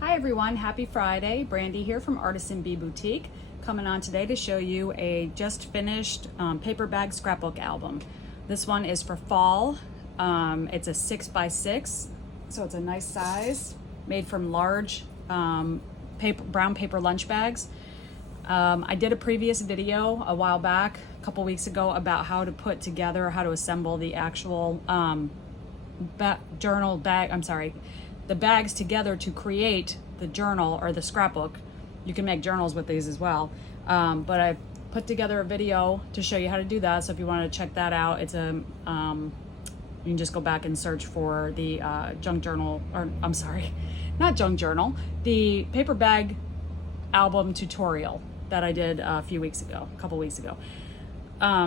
Hi everyone, happy Friday. Brandy here from Artisan Bee Boutique, coming on today to show you a just finished paper bag scrapbook album. This one is for fall. It's a 6x6, so it's a nice size, made from large brown paper lunch bags. I did a previous video a while back, a couple weeks ago, about how to put together, how to assemble the actual the bags together to create the journal or the scrapbook. You can make journals with these as well. But I put together a video to show you how to do that. So if you want to check that out, it's you can just go back and search for the junk journal, or I'm sorry, not junk journal, the paper bag album tutorial that I did a couple weeks ago.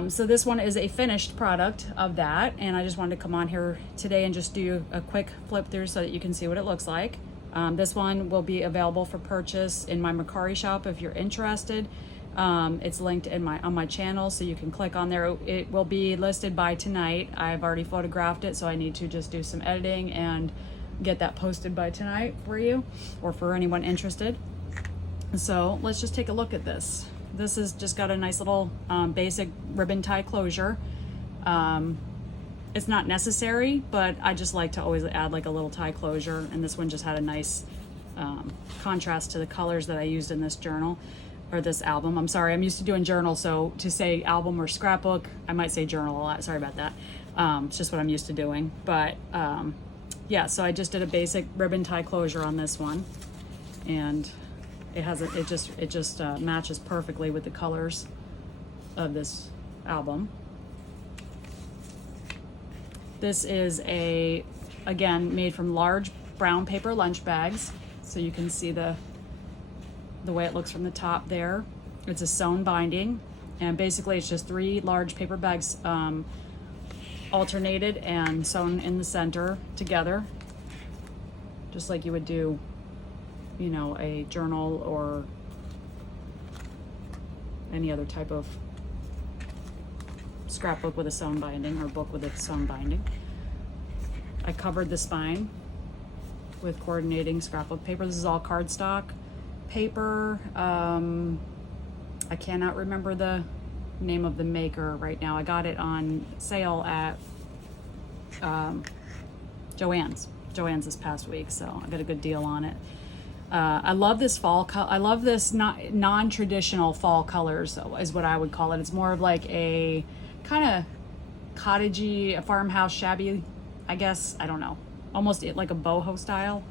So this one is a finished product of that, and I just wanted to come on here today and just do a quick flip through so that you can see what it looks like. This one will be available for purchase in my Mercari shop if you're interested. It's linked on my channel, so you can click on there. It will be listed by tonight. I've already photographed it, so I need to just do some editing and get that posted by tonight for you or for anyone interested. So let's just take a look at this. This has just got a nice little basic ribbon tie closure. It's not necessary, but I just like to always add like a little tie closure, and this one just had a nice contrast to the colors that I used in this journal, or this album. I'm sorry, I'm used to doing journal, so to say album or scrapbook, I might say journal a lot. Sorry about that. It's just what I'm used to doing. But yeah, so I just did a basic ribbon tie closure on this one, and it just matches perfectly with the colors of this album. This is again made from large brown paper lunch bags, so you can see the way it looks from the top there. It's a sewn binding, and basically it's just 3 large paper bags alternated and sewn in the center together, just like you would do, you know, a journal or any other type of scrapbook with a sewn binding, or book with a sewn binding. I covered the spine with coordinating scrapbook paper. This is all cardstock paper. I cannot remember the name of the maker right now. I got it on sale at Joann's this past week, so I got a good deal on it. I love this fall I love this non-traditional fall colors, is what I would call it. It's more of like a kind of cottagey, a farmhouse shabby, I guess. I don't know. Almost like a boho style.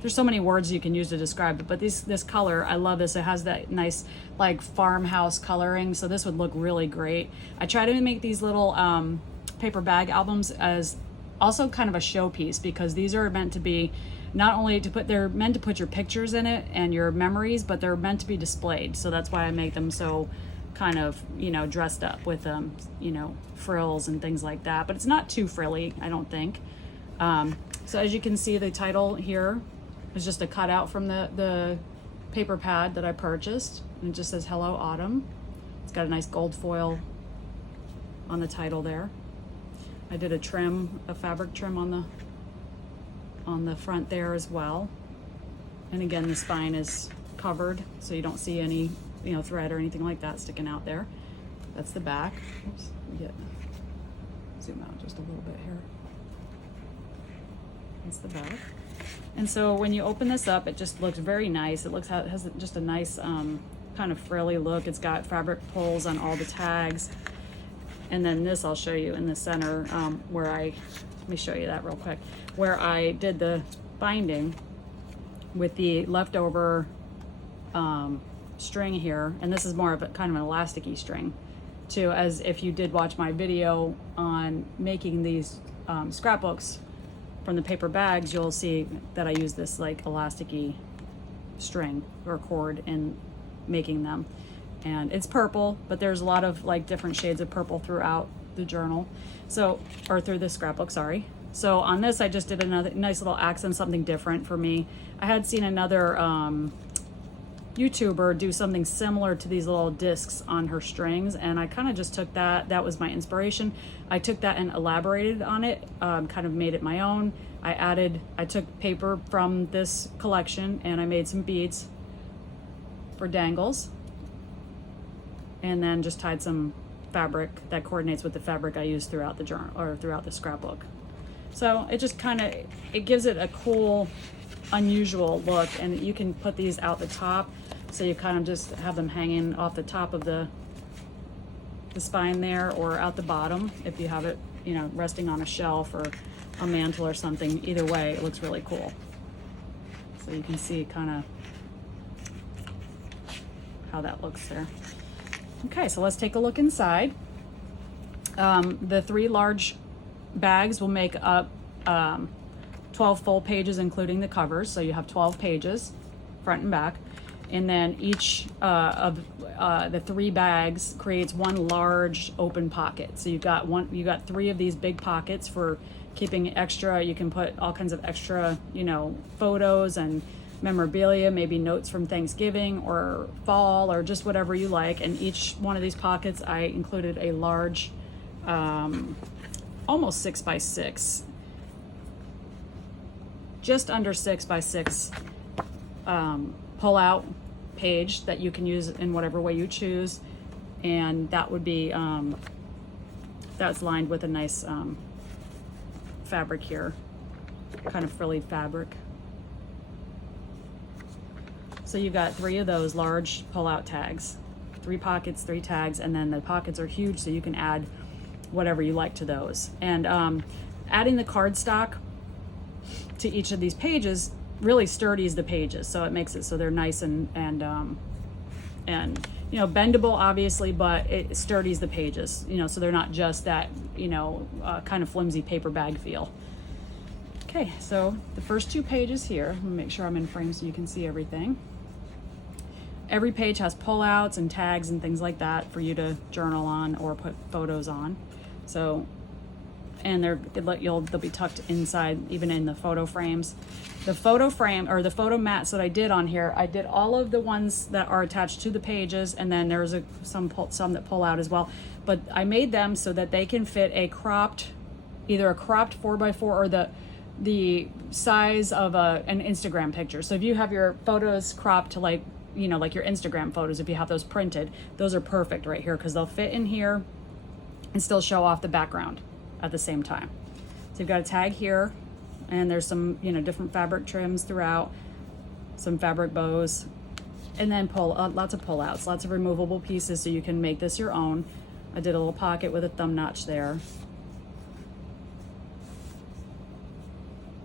There's so many words you can use to describe it, but this color, I love this. It has that nice like farmhouse coloring, so this would look really great. I try to make these little paper bag albums as also kind of a showpiece, because these are meant to be not only they're meant to put your pictures in it and your memories, but they're meant to be displayed. So that's why I make them so kind of, you know, dressed up with you know, frills and things like that. But it's not too frilly, I don't think. So as you can see, the title here is just a cutout from the paper pad that I purchased, and it just says Hello Autumn. It's got a nice gold foil on the title there. I did a fabric trim on the front there as well. And again, the spine is covered, so you don't see any, you know, thread or anything like that sticking out there. That's the back. Oops, zoom out just a little bit here. That's the back. And so when you open this up, it just looks very nice. It has just a nice kind of frilly look. It's got fabric pulls on all the tags. And then this I'll show you in the center, let me show you that real quick, where I did the binding with the leftover string here. And this is more of a kind of an elasticy string too, as if you did watch my video on making these scrapbooks from the paper bags, you'll see that I use this like elasticy string or cord in making them. And it's purple, but there's a lot of like different shades of purple throughout the journal, or through the scrapbook, sorry. So on this, I just did another nice little accent, something different for me. I had seen another YouTuber do something similar to these little discs on her strings, and I kind of just took that was my inspiration. I took that and elaborated on it, kind of made it my own. I took paper from this collection and I made some beads for dangles, and then just tied some fabric that coordinates with the fabric I used throughout the journal or throughout the scrapbook. So it just kind of, it gives it a cool, unusual look, and you can put these out the top, so you kind of just have them hanging off the top of the spine there, or out the bottom if you have it, you know, resting on a shelf or a mantle or something. Either way, it looks really cool. So you can see kind of how that looks there. Okay, so let's take a look inside. The 3 large bags will make up 12 full pages, including the covers. So you have 12 pages, front and back. And then each of the 3 bags creates one large open pocket. So you got 3 of these big pockets for keeping extra. You can put all kinds of extra, you know, photos and memorabilia, maybe notes from Thanksgiving or fall or just whatever you like. And each one of these pockets, I included a large, almost 6 by 6, just under 6 by 6 pull out page that you can use in whatever way you choose. And that would be, that's lined with a nice fabric here, kind of frilly fabric. So you've got 3 of those large pull-out tags, 3 pockets, 3 tags, and then the pockets are huge, so you can add whatever you like to those. And adding the cardstock to each of these pages really sturdies the pages, so it makes it so they're nice and you know, bendable obviously, but it sturdies the pages, you know, so they're not just that, you know, kind of flimsy paper bag feel. Okay, so the first 2 pages here, let me make sure I'm in frame so you can see everything. Every page has pullouts and tags and things like that for you to journal on or put photos on. So, and they'll be tucked inside, even in the photo frames. The photo frame, or the photo mats that I did on here, I did all of the ones that are attached to the pages, and then there's some that pull out as well. But I made them so that they can fit a cropped, either a cropped 4x4 or the size of an Instagram picture. So if you have your photos cropped to, like, you know, like your Instagram photos, if you have those printed, those are perfect right here because they'll fit in here and still show off the background at the same time. So you've got a tag here, and there's some, you know, different fabric trims throughout, some fabric bows, and then lots of pullouts, lots of removable pieces, so you can make this your own. I did a little pocket with a thumb notch there.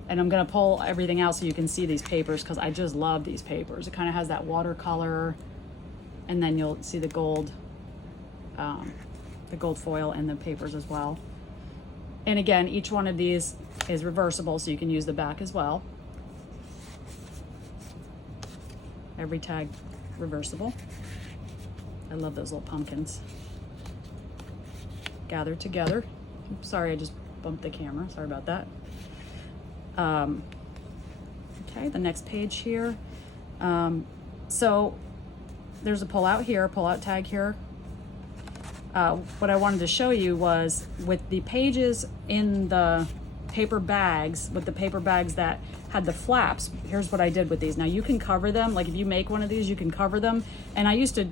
And I'm gonna pull everything out so you can see these papers, because I just love these papers. It kind of has that watercolor, and then you'll see the gold foil in the papers as well. And again, each one of these is reversible, so you can use the back as well. Every tag reversible. I love those little pumpkins. Gathered together. Oops, sorry, I just bumped the camera. Sorry about that. Okay, the next page here. So there's a pull out here, pull out tag here. What I wanted to show you was with the pages in the paper bags, with the paper bags that had the flaps, here's what I did with these. Now you can cover them, like if you make one of these, you can cover them. And I used to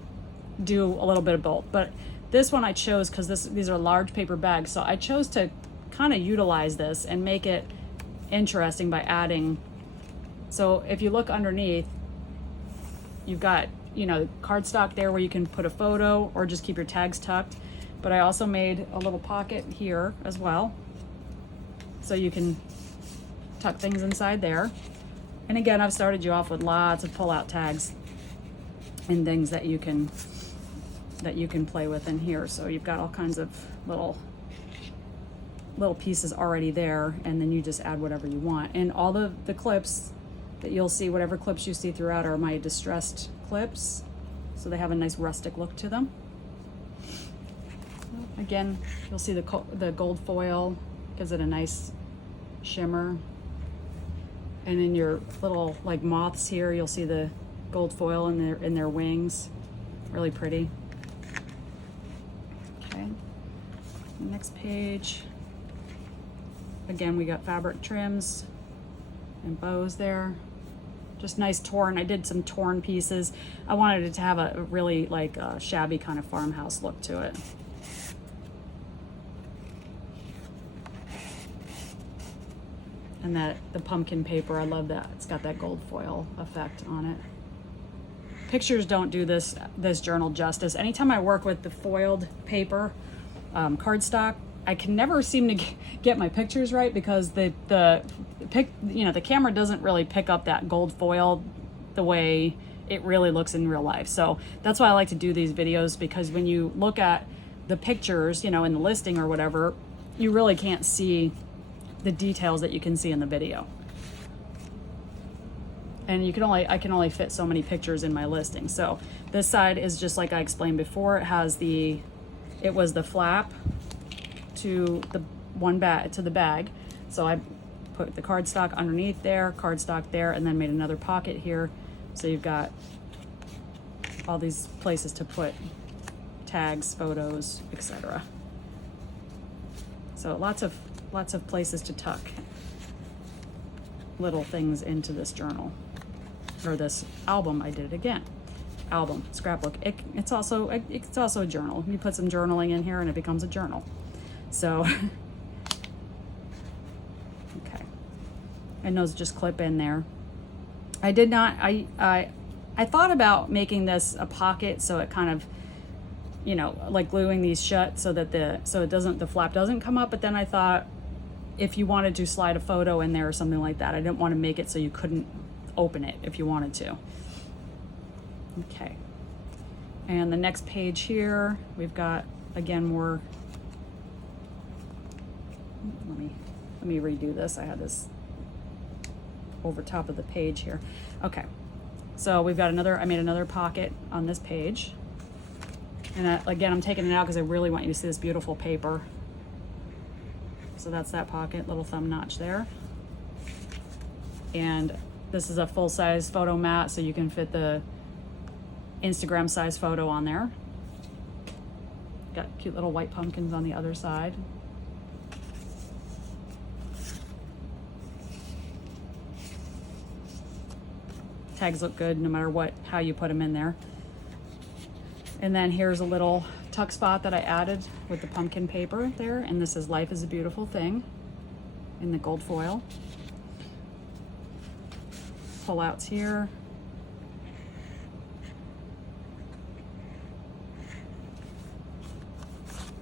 do a little bit of both, but this one I chose because these are large paper bags. So I chose to kind of utilize this and make it interesting by adding. So if you look underneath, you've got, you know, cardstock there where you can put a photo or just keep your tags tucked. But I also made a little pocket here as well, so you can tuck things inside there. And again, I've started you off with lots of pull-out tags and things that you can play with in here. So you've got all kinds of little pieces already there, and then you just add whatever you want. And all the clips that you'll see, whatever clips you see throughout, are my distressed clips, so they have a nice rustic look to them. Again, you'll see the gold foil gives it a nice shimmer, and in your little like moths here, you'll see the gold foil in their wings. Really pretty. Okay, the next page. Again, we got fabric trims and bows there. Just nice torn. I did some torn pieces. I wanted it to have a really like a shabby kind of farmhouse look to it. And the pumpkin paper, I love that. It's got that gold foil effect on it. Pictures don't do this journal justice. Anytime I work with the foiled paper, cardstock, I can never seem to get my pictures right because the camera doesn't really pick up that gold foil the way it really looks in real life. So that's why I like to do these videos, because when you look at the pictures, in the listing or whatever, you really can't see the details that you can see in the video. And I can only fit so many pictures in my listing. So this side is just like I explained before. It was the flap to the bag. So I put the cardstock underneath there, cardstock there, and then made another pocket here. So you've got all these places to put tags, photos, etc. So lots of places to tuck little things into this journal, or this album. I did it again. Album, scrapbook. It's also a journal. You put some journaling in here and it becomes a journal. So, okay. And those just clip in there. I did not, I thought about making this a pocket so it kind of, like gluing these shut so that the flap doesn't come up. But then I thought, if you wanted to slide a photo in there or something like that, I didn't want to make it so you couldn't open it if you wanted to. Okay. And the next page here, we've got, again, more. Let me redo this. I had this over top of the page here. Okay. So we've got I made another pocket on this page. And again, I'm taking it out because I really want you to see this beautiful paper. So that's that pocket, little thumb notch there. And this is a full-size photo mat, so you can fit the Instagram size photo on there. Got cute little white pumpkins on the other side. Tags look good no matter how you put them in there. And then here's a little tuck spot that I added with the pumpkin paper there, and this is Life is a Beautiful Thing in the gold foil. Pull outs here.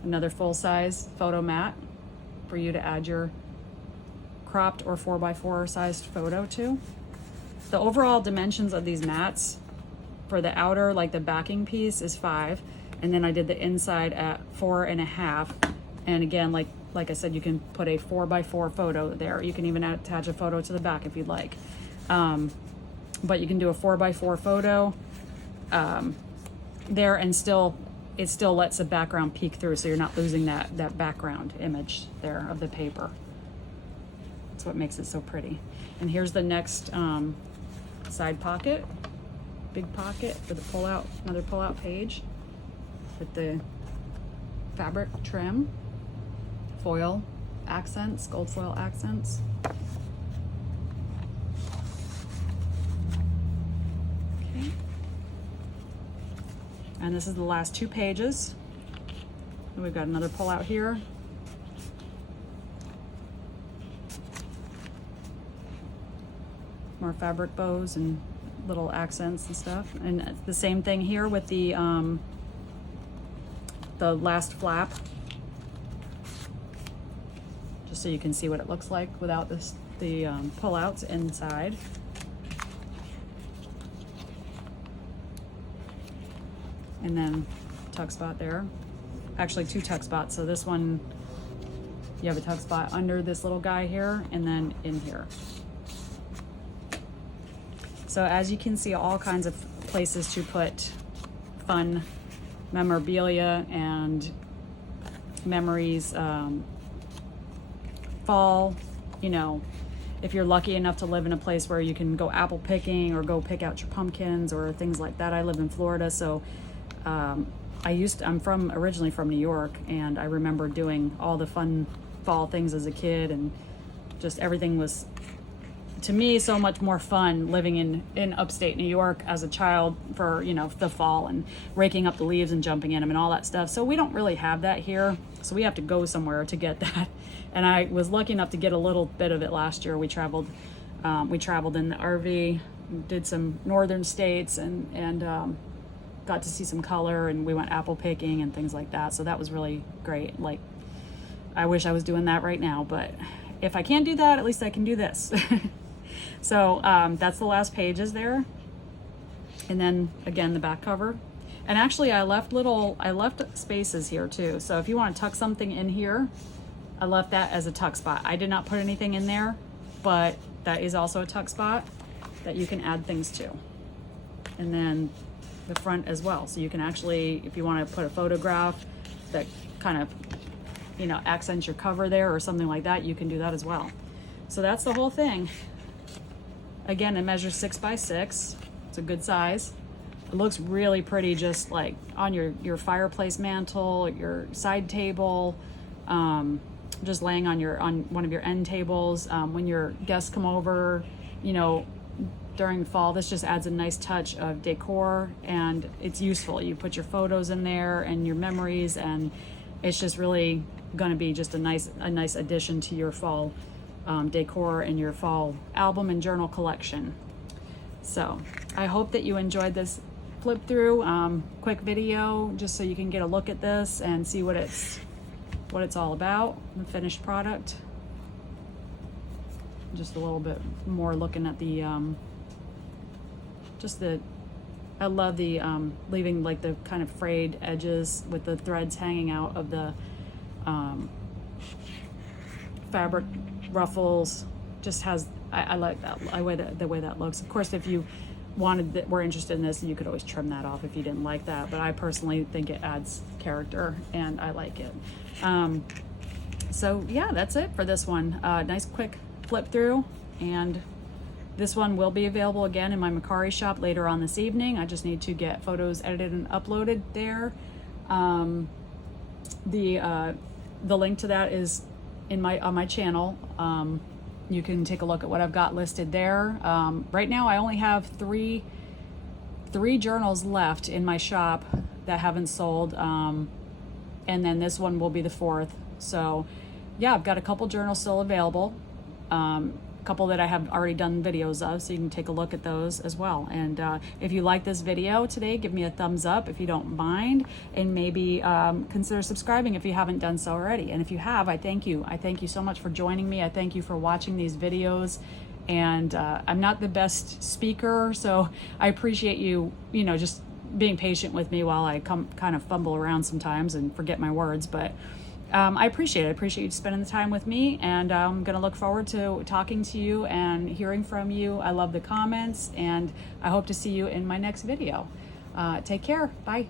Another full-size photo mat for you to add your cropped or 4x4 sized photo to. The overall dimensions of these mats for the outer, like the backing piece, is 5. And then I did the inside at 4.5. And again, like I said, you can put a 4x4 photo there. You can even attach a photo to the back if you'd like. But you can do a 4x4 photo there, and it still lets the background peek through, so you're not losing that background image there of the paper. That's what makes it so pretty. And here's the next side pocket, big pocket for the pull-out, another pull-out page with the fabric trim, foil accents, gold foil accents. Okay. And this is the last 2 pages. And we've got another pull-out here. More fabric bows and little accents and stuff. And the same thing here with the last flap, just so you can see what it looks like without the pull-outs inside. And then tuck spot there. Actually 2 tuck spots. So this one, you have a tuck spot under this little guy here, and then in here. So as you can see, all kinds of places to put fun memorabilia and memories. Fall, if you're lucky enough to live in a place where you can go apple picking or go pick out your pumpkins or things like that. I live in Florida, so I'm originally from New York, and I remember doing all the fun fall things as a kid, and just everything was, to me, so much more fun living in upstate New York as a child for, you know, the fall and raking up the leaves and jumping in them and all that stuff. So we don't really have that here. So we have to go somewhere to get that. And I was lucky enough to get a little bit of it last year. We traveled in the RV, did some northern states, and got to see some color, and we went apple picking and things like that. So that was really great. Like, I wish I was doing that right now, but if I can't do that, at least I can do this. So that's the last pages there. And then again, the back cover. And actually I left spaces here too. So if you want to tuck something in here, I left that as a tuck spot. I did not put anything in there, but that is also a tuck spot that you can add things to. And then the front as well. So you can actually, if you want to put a photograph that kind of, you know, accents your cover there or something like that, you can do that as well. So that's the whole thing. Again, it measures 6 by 6. It's a good size. It looks really pretty, just like on your fireplace mantle, your side table, just laying on one of your end tables. When your guests come over, you know, during fall, this just adds a nice touch of decor, and it's useful. You put your photos in there and your memories, and it's just really going to be just a nice addition to your fall decor and your fall album and journal collection. So I hope that you enjoyed this flip through quick video, just so you can get a look at this and see what it's all about, the finished product. Just a little bit more looking at the I love the leaving like the kind of frayed edges with the threads hanging out of the fabric ruffles. Just has, I like that. The way that looks. Of course, if you were interested in this, you could always trim that off if you didn't like that, but I personally think it adds character and I like it. So yeah, that's it for this one. Nice quick flip through, and this one will be available again in my Mercari shop later on this evening. I just need to get photos edited and uploaded there. The link to that is on my channel. You can take a look at what I've got listed there. Right now I only have three journals left in my shop that haven't sold, and then this one will be the fourth. So yeah, I've got a couple journals still available, a couple that I have already done videos of, so you can take a look at those as well. And if you like this video today, give me a thumbs up if you don't mind, and maybe consider subscribing if you haven't done so already. And if you have, I thank you. I thank you so much for joining me. I thank you for watching these videos. And I'm not the best speaker, so I appreciate you, just being patient with me while I kind of fumble around sometimes and forget my words. But I appreciate it. I appreciate you spending the time with me, and I'm going to look forward to talking to you and hearing from you. I love the comments, and I hope to see you in my next video. Take care. Bye.